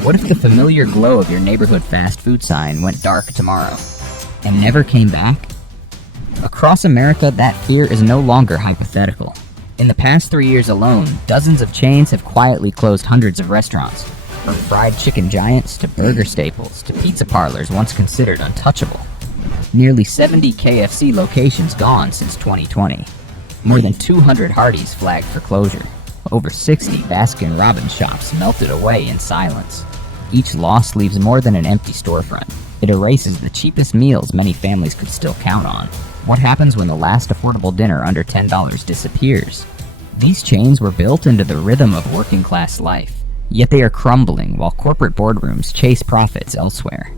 What if the familiar glow of your neighborhood fast food sign went dark tomorrow and never came back? Across America, that fear is no longer hypothetical. In the past 3 years alone, dozens of chains have quietly closed hundreds of restaurants, from fried chicken giants to burger staples to pizza parlors once considered untouchable. Nearly 70 KFC locations gone since 2020. More than 200 Hardee's flagged for closure. Over 60 Baskin-Robbins shops melted away in silence. Each loss leaves more than an empty storefront. It erases the cheapest meals many families could still count on. What happens when the last affordable dinner under $10 disappears? These chains were built into the rhythm of working-class life, yet they are crumbling while corporate boardrooms chase profits elsewhere.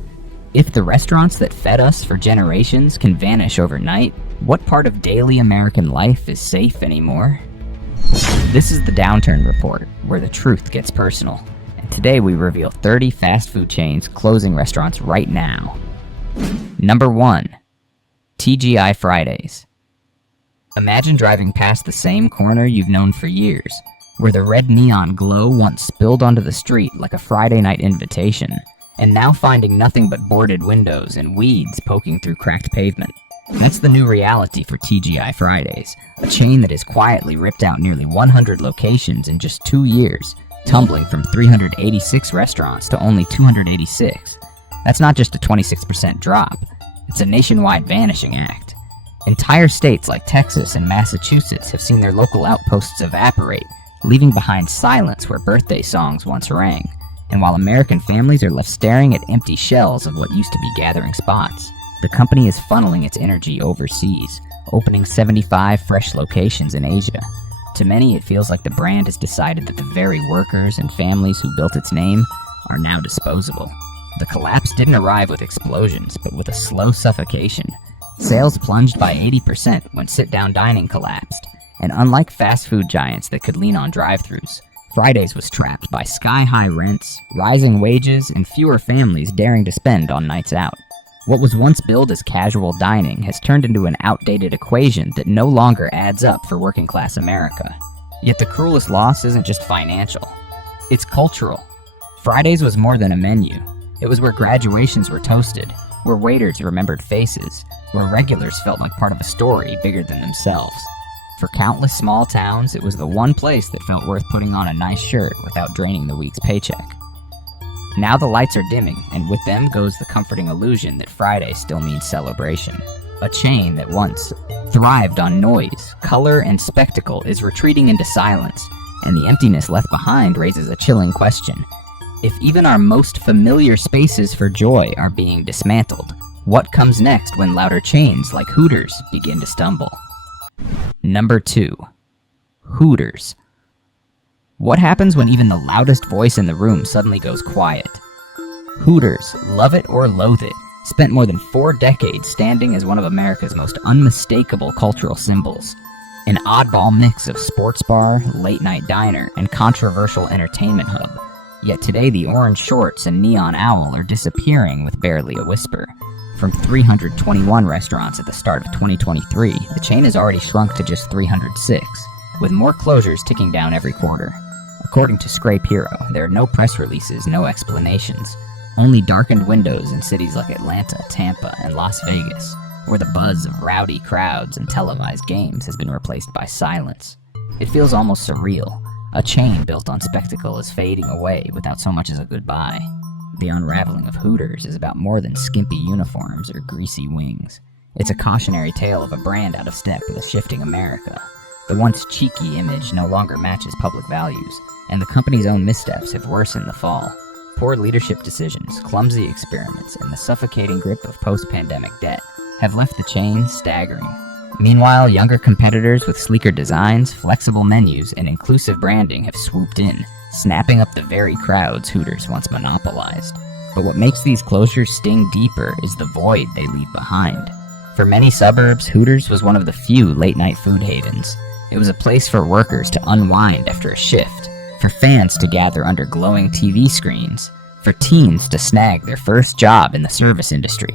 If the restaurants that fed us for generations can vanish overnight, what part of daily American life is safe anymore? This is the Downturn Report, where the truth gets personal. And today we reveal 30 fast food chains closing restaurants right now. Number 1. TGI Fridays. Imagine driving past the same corner you've known for years, where the red neon glow once spilled onto the street like a Friday night invitation, and now finding nothing but boarded windows and weeds poking through cracked pavement. That's the new reality for TGI Fridays, a chain that has quietly ripped out nearly 100 locations in just 2 years, tumbling from 386 restaurants to only 286. That's not just a 26% drop, it's a nationwide vanishing act. Entire states like Texas and Massachusetts have seen their local outposts evaporate, leaving behind silence where birthday songs once rang. And while American families are left staring at empty shells of what used to be gathering spots, the company is funneling its energy overseas, opening 75 fresh locations in Asia. To many, it feels like the brand has decided that the very workers and families who built its name are now disposable. The collapse didn't arrive with explosions, but with a slow suffocation. Sales plunged by 80% when sit-down dining collapsed, and unlike fast food giants that could lean on drive-thrus, Fridays was trapped by sky-high rents, rising wages, and fewer families daring to spend on nights out. What was once billed as casual dining has turned into an outdated equation that no longer adds up for working-class America. Yet the cruelest loss isn't just financial. It's cultural. Fridays was more than a menu. It was where graduations were toasted, where waiters remembered faces, where regulars felt like part of a story bigger than themselves. For countless small towns, it was the one place that felt worth putting on a nice shirt without draining the week's paycheck. Now the lights are dimming, and with them goes the comforting illusion that Friday still means celebration. A chain that once thrived on noise, color, and spectacle is retreating into silence, and the emptiness left behind raises a chilling question. If even our most familiar spaces for joy are being dismantled, what comes next when louder chains like Hooters begin to stumble? Number 2. Hooters. What happens when even the loudest voice in the room suddenly goes quiet? Hooters, love it or loathe it, spent more than 4 decades standing as one of America's most unmistakable cultural symbols. An oddball mix of sports bar, late-night diner, and controversial entertainment hub. Yet today the orange shorts and neon owl are disappearing with barely a whisper. From 321 restaurants at the start of 2023, the chain has already shrunk to just 306, with more closures ticking down every quarter. According to Scrape Hero, there are no press releases, no explanations, only darkened windows in cities like Atlanta, Tampa, and Las Vegas, where the buzz of rowdy crowds and televised games has been replaced by silence. It feels almost surreal. A chain built on spectacle is fading away without so much as a goodbye. The unraveling of Hooters is about more than skimpy uniforms or greasy wings. It's a cautionary tale of a brand out of step with a shifting America. The once cheeky image no longer matches public values, and the company's own missteps have worsened the fall. Poor leadership decisions, clumsy experiments, and the suffocating grip of post-pandemic debt have left the chain staggering. Meanwhile, younger competitors with sleeker designs, flexible menus, and inclusive branding have swooped in, snapping up the very crowds Hooters once monopolized. But what makes these closures sting deeper is the void they leave behind. For many suburbs, Hooters was one of the few late-night food havens. It was a place for workers to unwind after a shift, for fans to gather under glowing TV screens, for teens to snag their first job in the service industry.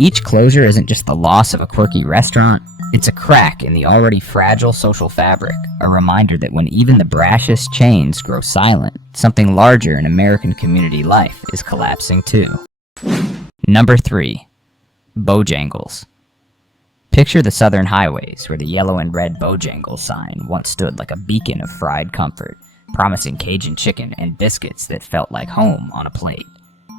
Each closure isn't just the loss of a quirky restaurant, it's a crack in the already fragile social fabric, a reminder that when even the brashest chains grow silent, something larger in American community life is collapsing too. Number 3. Bojangles. Picture the southern highways where the yellow and red Bojangles sign once stood like a beacon of fried comfort, promising Cajun chicken and biscuits that felt like home on a plate.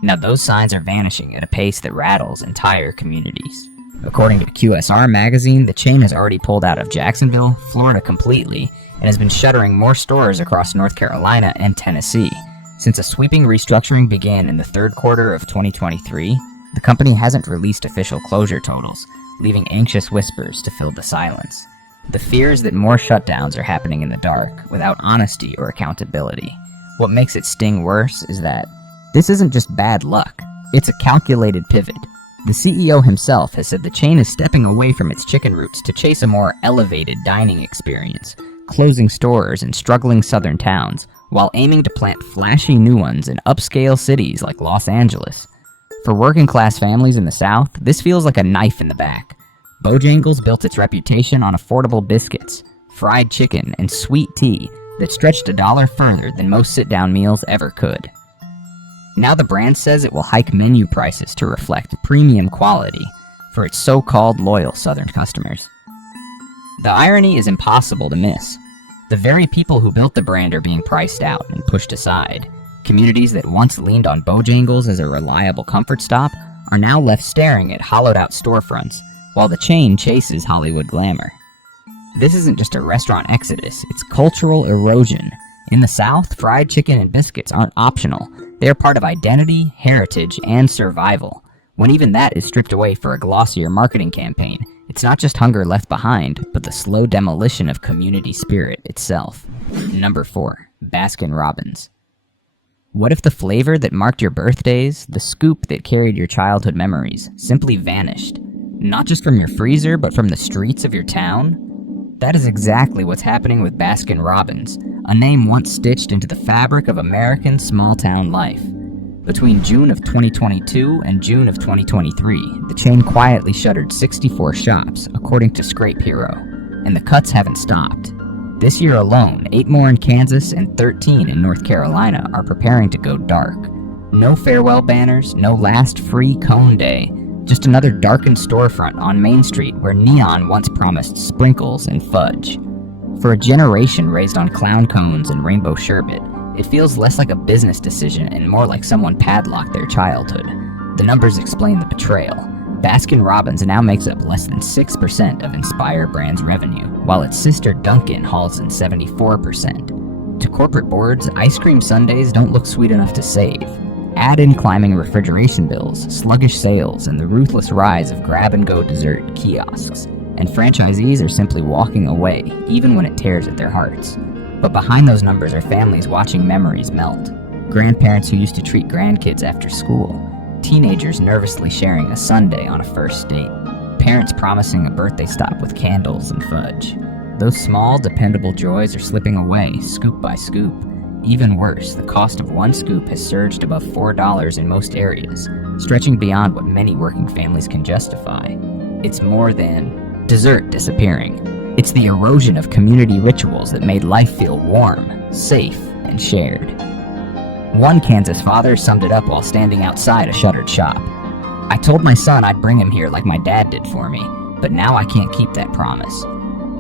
Now those signs are vanishing at a pace that rattles entire communities. According to QSR magazine, the chain has already pulled out of Jacksonville, Florida completely, and has been shuttering more stores across North Carolina and Tennessee. Since a sweeping restructuring began in the third quarter of 2023, the company hasn't released official closure totals, leaving anxious whispers to fill the silence. The fear is that more shutdowns are happening in the dark, without honesty or accountability. What makes it sting worse is that this isn't just bad luck, it's a calculated pivot. The CEO himself has said the chain is stepping away from its chicken roots to chase a more elevated dining experience, closing stores in struggling southern towns, while aiming to plant flashy new ones in upscale cities like Los Angeles. For working-class families in the South, this feels like a knife in the back. Bojangles built its reputation on affordable biscuits, fried chicken, and sweet tea that stretched a dollar further than most sit-down meals ever could. Now the brand says it will hike menu prices to reflect premium quality for its so-called loyal Southern customers. The irony is impossible to miss. The very people who built the brand are being priced out and pushed aside. Communities that once leaned on Bojangles as a reliable comfort stop are now left staring at hollowed-out storefronts, while the chain chases Hollywood glamour. This isn't just a restaurant exodus, it's cultural erosion. In the South, fried chicken and biscuits aren't optional. They are part of identity, heritage, and survival. When even that is stripped away for a glossier marketing campaign, it's not just hunger left behind, but the slow demolition of community spirit itself. Number 4. Baskin-Robbins. What if the flavor that marked your birthdays, the scoop that carried your childhood memories, simply vanished? Not just from your freezer, but from the streets of your town? That is exactly what's happening with Baskin-Robbins, a name once stitched into the fabric of American small-town life. Between June of 2022 and June of 2023, the chain quietly shuttered 64 shops, according to Scrape Hero, and the cuts haven't stopped. This year alone, 8 more in Kansas and 13 in North Carolina are preparing to go dark. No farewell banners, no last free cone day, just another darkened storefront on Main Street where neon once promised sprinkles and fudge. For a generation raised on clown cones and rainbow sherbet, it feels less like a business decision and more like someone padlocked their childhood. The numbers explain the betrayal. Baskin-Robbins now makes up less than 6% of Inspire Brands' revenue, while its sister Dunkin' hauls in 74%. To corporate boards, ice cream sundaes don't look sweet enough to save. Add in climbing refrigeration bills, sluggish sales, and the ruthless rise of grab-and-go dessert kiosks, and franchisees are simply walking away, even when it tears at their hearts. But behind those numbers are families watching memories melt. Grandparents who used to treat grandkids after school. Teenagers nervously sharing a sundae on a first date. Parents promising a birthday stop with candles and fudge. Those small, dependable joys are slipping away, scoop by scoop. Even worse, the cost of one scoop has surged above $4 in most areas, stretching beyond what many working families can justify. It's more than dessert disappearing. It's the erosion of community rituals that made life feel warm, safe, and shared. One Kansas father summed it up while standing outside a shuttered shop. "I told my son I'd bring him here like my dad did for me, but now I can't keep that promise."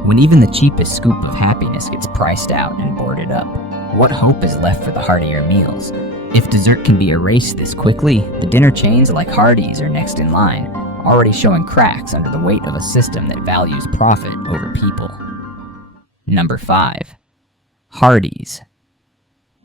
When even the cheapest scoop of happiness gets priced out and boarded up, what hope is left for the heartier meals? If dessert can be erased this quickly, the dinner chains like Hardee's are next in line, already showing cracks under the weight of a system that values profit over people. Number 5. Hardee's.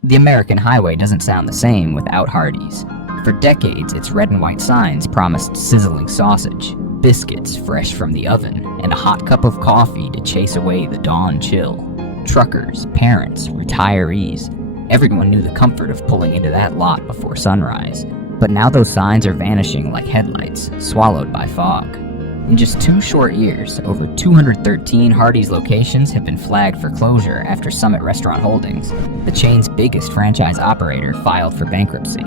The American highway doesn't sound the same without Hardee's. For decades, its red and white signs promised sizzling sausage, biscuits fresh from the oven, and a hot cup of coffee to chase away the dawn chill. Truckers, parents, retirees, everyone knew the comfort of pulling into that lot before sunrise. But now those signs are vanishing like headlights, swallowed by fog. In just 2 short years, over 213 Hardee's locations have been flagged for closure after Summit Restaurant Holdings, the chain's biggest franchise operator, filed for bankruptcy.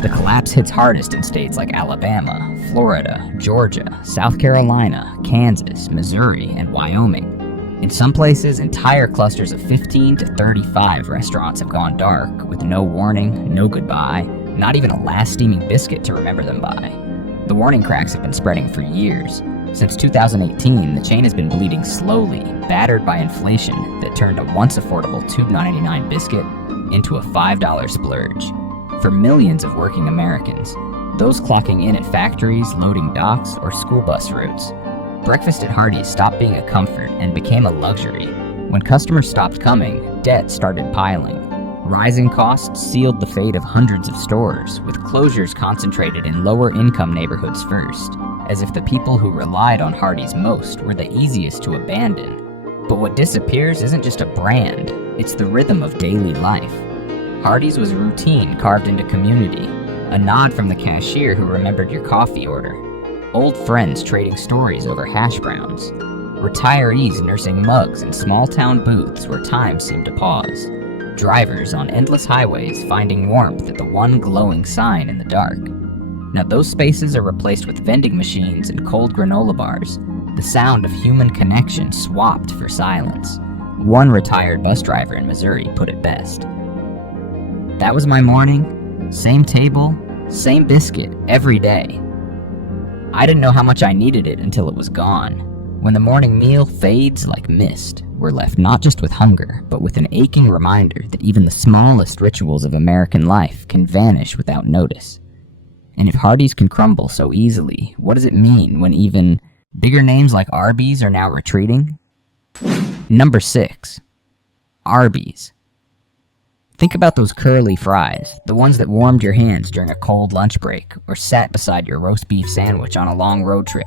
The collapse hits hardest in states like Alabama, Florida, Georgia, South Carolina, Kansas, Missouri, and Wyoming. In some places, entire clusters of 15 to 35 restaurants have gone dark, with no warning, no goodbye, not even a last steaming biscuit to remember them by. The warning cracks have been spreading for years. Since 2018, the chain has been bleeding slowly, battered by inflation that turned a once affordable $2.99 biscuit into a $5 splurge. For millions of working Americans, those clocking in at factories, loading docks, or school bus routes. Breakfast at Hardee's stopped being a comfort and became a luxury. When customers stopped coming, debt started piling. Rising costs sealed the fate of hundreds of stores, with closures concentrated in lower-income neighborhoods first, as if the people who relied on Hardee's most were the easiest to abandon. But what disappears isn't just a brand, it's the rhythm of daily life. Hardee's was routine carved into community, a nod from the cashier who remembered your coffee order, old friends trading stories over hash browns, retirees nursing mugs in small-town booths where time seemed to pause, drivers on endless highways finding warmth at the one glowing sign in the dark. Now those spaces are replaced with vending machines and cold granola bars, the sound of human connection swapped for silence. One retired bus driver in Missouri put it best. That was my morning, same table, same biscuit every day. I didn't know how much I needed it until it was gone. When the morning meal fades like mist, we're left not just with hunger, but with an aching reminder that even the smallest rituals of American life can vanish without notice. And if Hardee's can crumble so easily, what does it mean when even bigger names like Arby's are now retreating? Number 6. Arby's. Think about those curly fries, the ones that warmed your hands during a cold lunch break, or sat beside your roast beef sandwich on a long road trip.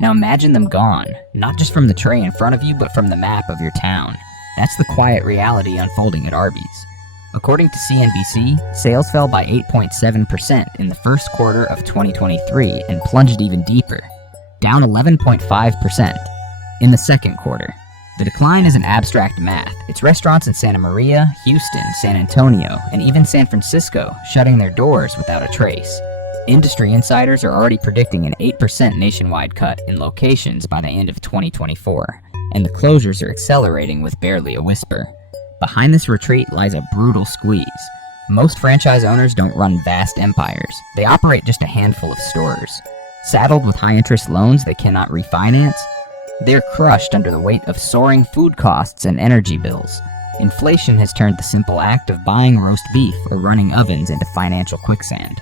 Now imagine them gone, not just from the tray in front of you, but from the map of your town. That's the quiet reality unfolding at Arby's. According to CNBC, sales fell by 8.7% in the first quarter of 2023 and plunged even deeper, down 11.5% in the second quarter. The decline isn't abstract math. It's restaurants in Santa Maria, Houston, San Antonio, and even San Francisco shutting their doors without a trace. Industry insiders are already predicting an 8% nationwide cut in locations by the end of 2024, and the closures are accelerating with barely a whisper. Behind this retreat lies a brutal squeeze. Most franchise owners don't run vast empires. They operate just a handful of stores. Saddled with high-interest loans they cannot refinance, they're crushed under the weight of soaring food costs and energy bills. Inflation has turned the simple act of buying roast beef or running ovens into financial quicksand.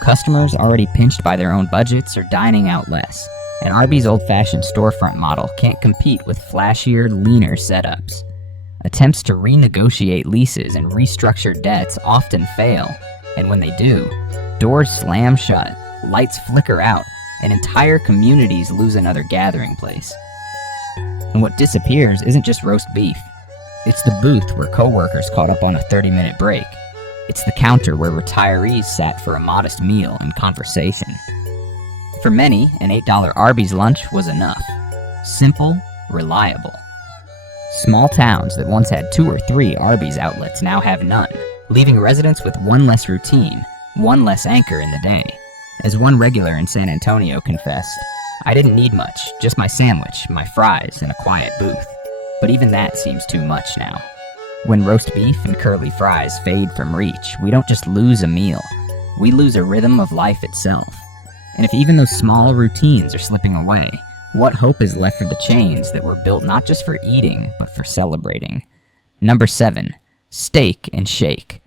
Customers already pinched by their own budgets are dining out less, and Arby's old-fashioned storefront model can't compete with flashier, leaner setups. Attempts to renegotiate leases and restructure debts often fail, and when they do, doors slam shut, lights flicker out, and entire communities lose another gathering place. And what disappears isn't just roast beef. It's the booth where coworkers caught up on a 30-minute break. It's the counter where retirees sat for a modest meal and conversation. For many, an $8 Arby's lunch was enough. Simple, reliable. Small towns that once had 2 or 3 Arby's outlets now have none, leaving residents with one less routine, one less anchor in the day. As one regular in San Antonio confessed, "I didn't need much, just my sandwich, my fries, and a quiet booth. But even that seems too much now." When roast beef and curly fries fade from reach, we don't just lose a meal, we lose a rhythm of life itself. And if even those small routines are slipping away, what hope is left for the chains that were built not just for eating, but for celebrating? Number 7. Steak and Shake.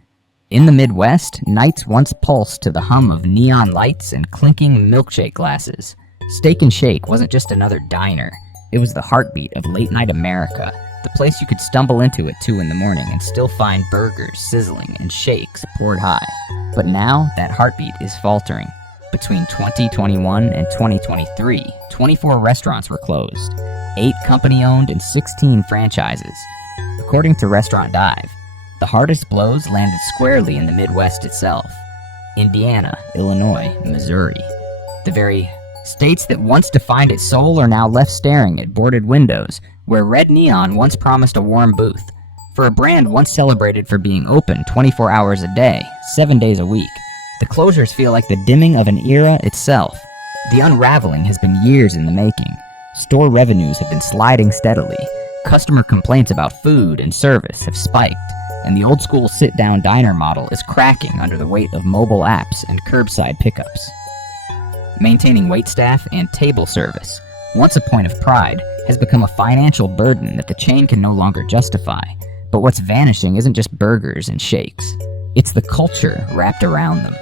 In the Midwest, nights once pulsed to the hum of neon lights and clinking milkshake glasses. Steak and Shake wasn't just another diner. It was the heartbeat of late-night America, the place you could stumble into at 2 in the morning and still find burgers sizzling and shakes poured high. But now, that heartbeat is faltering. Between 2021 and 2023, 24 restaurants were closed, 8 company-owned and 16 franchises. According to Restaurant Dive, the hardest blows landed squarely in the Midwest itself. Indiana, Illinois, Missouri. The very states that once defined its soul are now left staring at boarded windows, where red neon once promised a warm booth. For a brand once celebrated for being open 24 hours a day, 7 days a week, The closures feel like the dimming of an era itself. The unraveling has been years in the making. Store revenues have been sliding steadily. Customer complaints about food and service have spiked, and the old-school sit-down diner model is cracking under the weight of mobile apps and curbside pickups. Maintaining waitstaff and table service, once a point of pride, has become a financial burden that the chain can no longer justify. But what's vanishing isn't just burgers and shakes. It's the culture wrapped around them.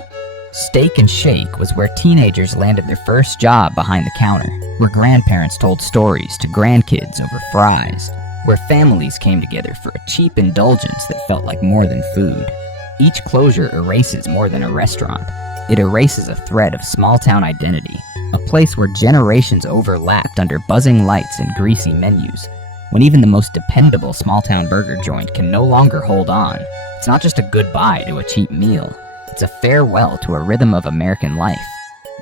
Steak and Shake was where teenagers landed their first job behind the counter, where grandparents told stories to grandkids over fries, where families came together for a cheap indulgence that felt like more than food. Each closure erases more than a restaurant. It erases a thread of small-town identity, a place where generations overlapped under buzzing lights and greasy menus. When even the most dependable small-town burger joint can no longer hold on, it's not just a goodbye to a cheap meal. It's a farewell to a rhythm of American life.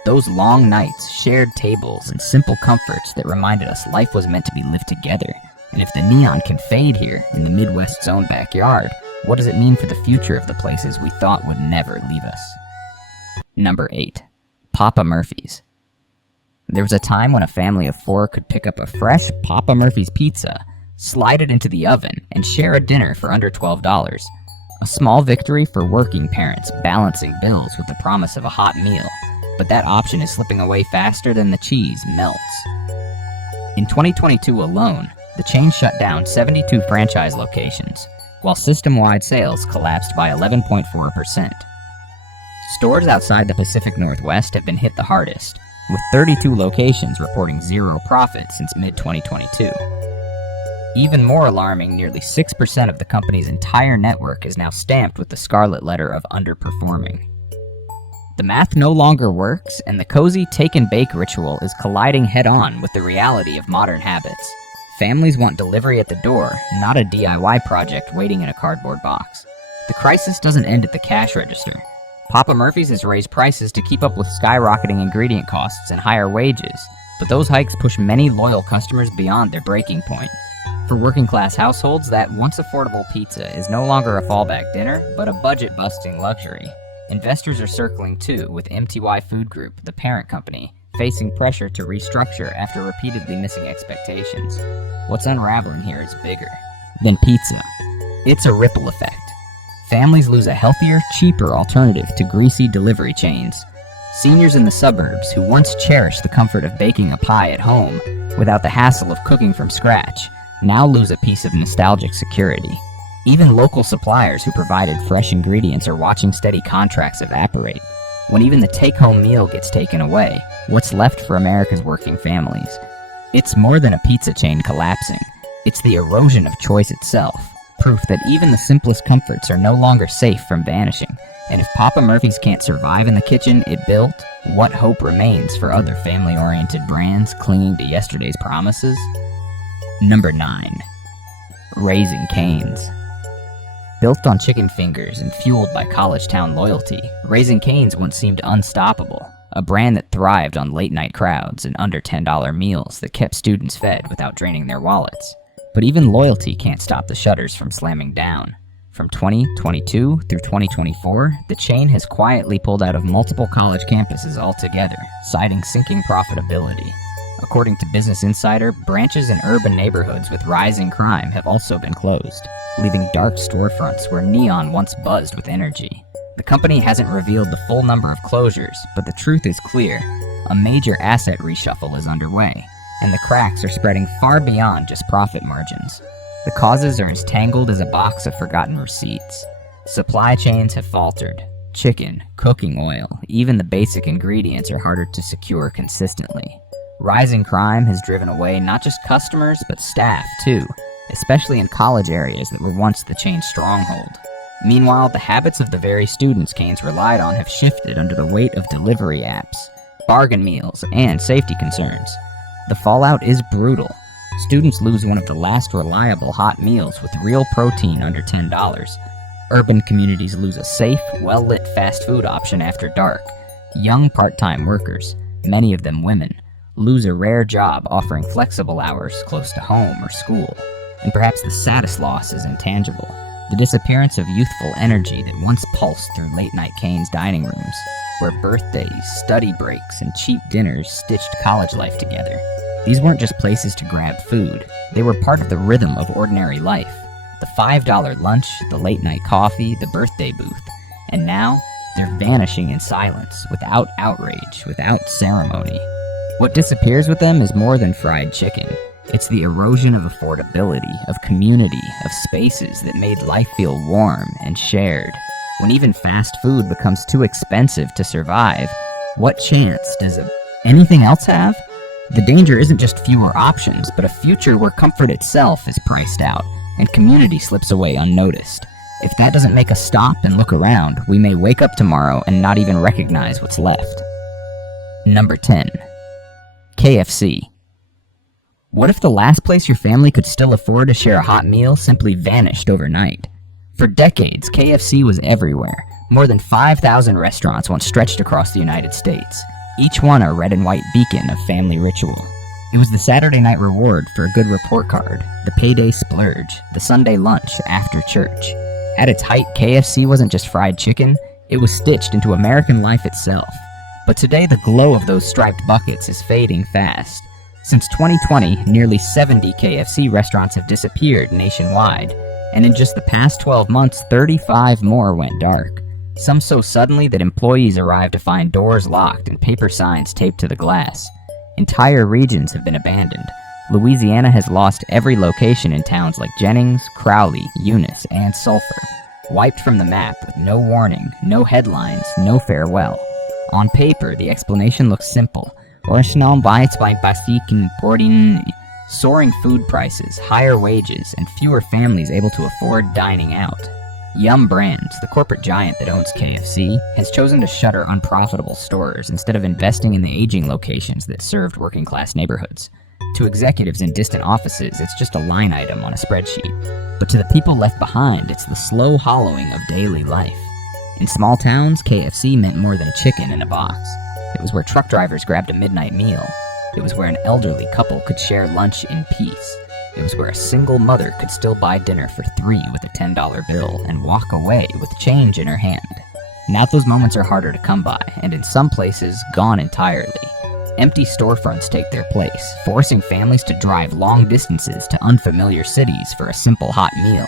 Those long nights, shared tables, and simple comforts that reminded us life was meant to be lived together. And if the neon can fade here, in the Midwest's own backyard, what does it mean for the future of the places we thought would never leave us? Number 8. Papa Murphy's. There was a time when a family of 4 could pick up a fresh Papa Murphy's pizza, slide it into the oven, and share a dinner for under $12. A small victory for working parents balancing bills with the promise of a hot meal, but that option is slipping away faster than the cheese melts. In 2022 alone, the chain shut down 72 franchise locations, while system-wide sales collapsed by 11.4%. Stores outside the Pacific Northwest have been hit the hardest, with 32 locations reporting zero profit since mid-2022. Even more alarming, nearly 6% of the company's entire network is now stamped with the scarlet letter of underperforming. The math no longer works, and the cozy take-and-bake ritual is colliding head-on with the reality of modern habits. Families want delivery at the door, not a DIY project waiting in a cardboard box. The crisis doesn't end at the cash register. Papa Murphy's has raised prices to keep up with skyrocketing ingredient costs and higher wages, but those hikes push many loyal customers beyond their breaking point. For working-class households, that once affordable pizza is no longer a fallback dinner, but a budget-busting luxury. Investors are circling too, with MTY Food Group, the parent company, facing pressure to restructure after repeatedly missing expectations. What's unraveling here is bigger than pizza. It's a ripple effect. Families lose a healthier, cheaper alternative to greasy delivery chains. Seniors in the suburbs who once cherished the comfort of baking a pie at home without the hassle of cooking from scratch now lose a piece of nostalgic security. Even local suppliers who provided fresh ingredients are watching steady contracts evaporate. When even the take-home meal gets taken away, what's left for America's working families? It's more than a pizza chain collapsing. It's the erosion of choice itself, proof that even the simplest comforts are no longer safe from vanishing. And if Papa Murphy's can't survive in the kitchen it built, what hope remains for other family-oriented brands clinging to yesterday's promises? Number 9. Raising Cane's. Built on chicken fingers and fueled by college town loyalty, Raising Cane's once seemed unstoppable, a brand that thrived on late-night crowds and under $10 meals that kept students fed without draining their wallets. But even loyalty can't stop the shutters from slamming down. From 2022 through 2024, the chain has quietly pulled out of multiple college campuses altogether, citing sinking profitability. According to Business Insider, branches in urban neighborhoods with rising crime have also been closed, leaving dark storefronts where neon once buzzed with energy. The company hasn't revealed the full number of closures, but the truth is clear. A major asset reshuffle is underway, and the cracks are spreading far beyond just profit margins. The causes are as tangled as a box of forgotten receipts. Supply chains have faltered. Chicken, cooking oil, even the basic ingredients are harder to secure consistently. Rising crime has driven away not just customers, but staff too, especially in college areas that were once the chain's stronghold. Meanwhile, the habits of the very students Cane's relied on have shifted under the weight of delivery apps, bargain meals, and safety concerns. The fallout is brutal. Students lose one of the last reliable hot meals with real protein under $10. Urban communities lose a safe, well-lit fast food option after dark. Young part-time workers, many of them women, lose a rare job offering flexible hours close to home or school. And perhaps the saddest loss is intangible. The disappearance of youthful energy that once pulsed through late-night Cane's dining rooms, where birthdays, study breaks, and cheap dinners stitched college life together. These weren't just places to grab food. They were part of the rhythm of ordinary life. The $5 lunch, the late-night coffee, the birthday booth. And now, they're vanishing in silence, without outrage, without ceremony. What disappears with them is more than fried chicken. It's the erosion of affordability, of community, of spaces that made life feel warm and shared. When even fast food becomes too expensive to survive, what chance does anything else have? The danger isn't just fewer options, but a future where comfort itself is priced out, and community slips away unnoticed. If that doesn't make us stop and look around, we may wake up tomorrow and not even recognize what's left. Number 10. KFC. What if the last place your family could still afford to share a hot meal simply vanished overnight? For decades, KFC was everywhere. More than 5,000 restaurants once stretched across the United States, each one a red and white beacon of family ritual. It was the Saturday night reward for a good report card, the payday splurge, the Sunday lunch after church. At its height, KFC wasn't just fried chicken, it was stitched into American life itself. But today, the glow of those striped buckets is fading fast. Since 2020, nearly 70 KFC restaurants have disappeared nationwide, and in just the past 12 months, 35 more went dark. Some so suddenly that employees arrived to find doors locked and paper signs taped to the glass. Entire regions have been abandoned. Louisiana has lost every location in towns like Jennings, Crowley, Eunice, and Sulphur, wiped from the map with no warning, no headlines, no farewell. On paper, the explanation looks simple. Soaring food prices, higher wages, and fewer families able to afford dining out. Yum Brands, the corporate giant that owns KFC, has chosen to shutter unprofitable stores instead of investing in the aging locations that served working-class neighborhoods. To executives in distant offices, it's just a line item on a spreadsheet. But to the people left behind, it's the slow hollowing of daily life. In small towns, KFC meant more than chicken in a box. It was where truck drivers grabbed a midnight meal. It was where an elderly couple could share lunch in peace. It was where a single mother could still buy dinner for 3 with a $10 bill and walk away with change in her hand. Now those moments are harder to come by, and in some places, gone entirely. Empty storefronts take their place, forcing families to drive long distances to unfamiliar cities for a simple hot meal.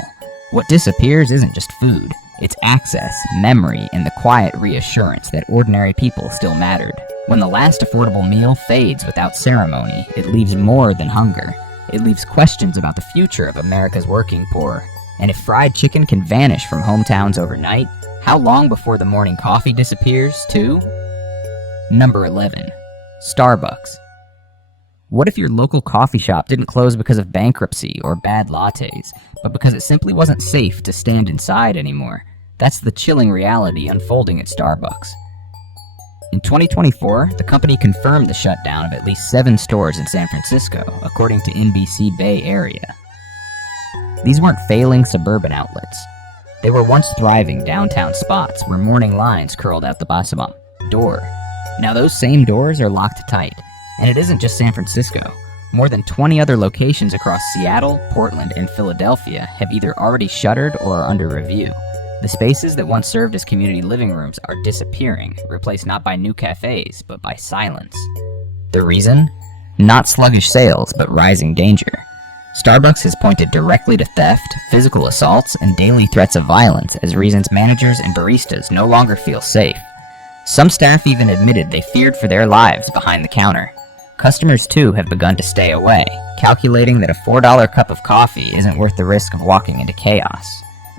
What disappears isn't just food, it's access, memory, and the quiet reassurance that ordinary people still mattered. When the last affordable meal fades without ceremony, it leaves more than hunger. It leaves questions about the future of America's working poor. And if fried chicken can vanish from hometowns overnight, how long before the morning coffee disappears, too? Number 11. Starbucks. What if your local coffee shop didn't close because of bankruptcy or bad lattes, but because it simply wasn't safe to stand inside anymore? That's the chilling reality unfolding at Starbucks. In 2024, the company confirmed the shutdown of at least 7 stores in San Francisco, according to NBC Bay Area. These weren't failing suburban outlets. They were once thriving downtown spots where morning lines curled out the bottom door. Now those same doors are locked tight. And it isn't just San Francisco. More than 20 other locations across Seattle, Portland, and Philadelphia have either already shuttered or are under review. The spaces that once served as community living rooms are disappearing, replaced not by new cafes, but by silence. The reason? Not sluggish sales, but rising danger. Starbucks has pointed directly to theft, physical assaults, and daily threats of violence as reasons managers and baristas no longer feel safe. Some staff even admitted they feared for their lives behind the counter. Customers, too, have begun to stay away, calculating that a $4 cup of coffee isn't worth the risk of walking into chaos.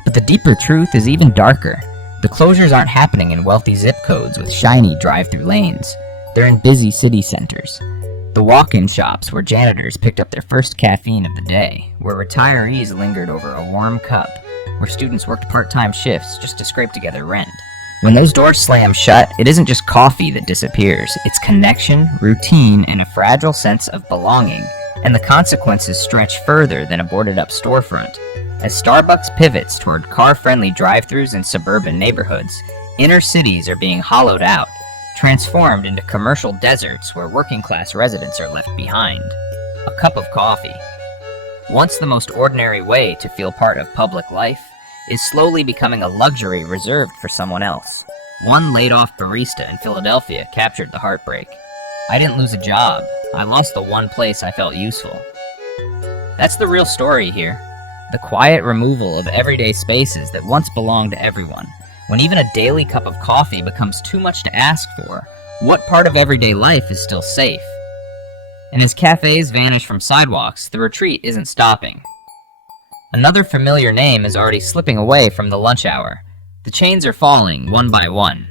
But the deeper truth is even darker. The closures aren't happening in wealthy zip codes with shiny drive-through lanes. They're in busy city centers. The walk-in shops where janitors picked up their first caffeine of the day, where retirees lingered over a warm cup, where students worked part-time shifts just to scrape together rent. When those doors slam shut, it isn't just coffee that disappears. It's connection, routine, and a fragile sense of belonging. And the consequences stretch further than a boarded-up storefront. As Starbucks pivots toward car-friendly drive-thrus in suburban neighborhoods, inner cities are being hollowed out, transformed into commercial deserts where working-class residents are left behind. A cup of coffee. Once the most ordinary way to feel part of public life, is slowly becoming a luxury reserved for someone else. One laid-off barista in Philadelphia captured the heartbreak. I didn't lose a job. I lost the one place I felt useful. That's the real story here. The quiet removal of everyday spaces that once belonged to everyone. When even a daily cup of coffee becomes too much to ask for, what part of everyday life is still safe? And as cafes vanish from sidewalks, the retreat isn't stopping. Another familiar name is already slipping away from the lunch hour. The chains are falling, one by one.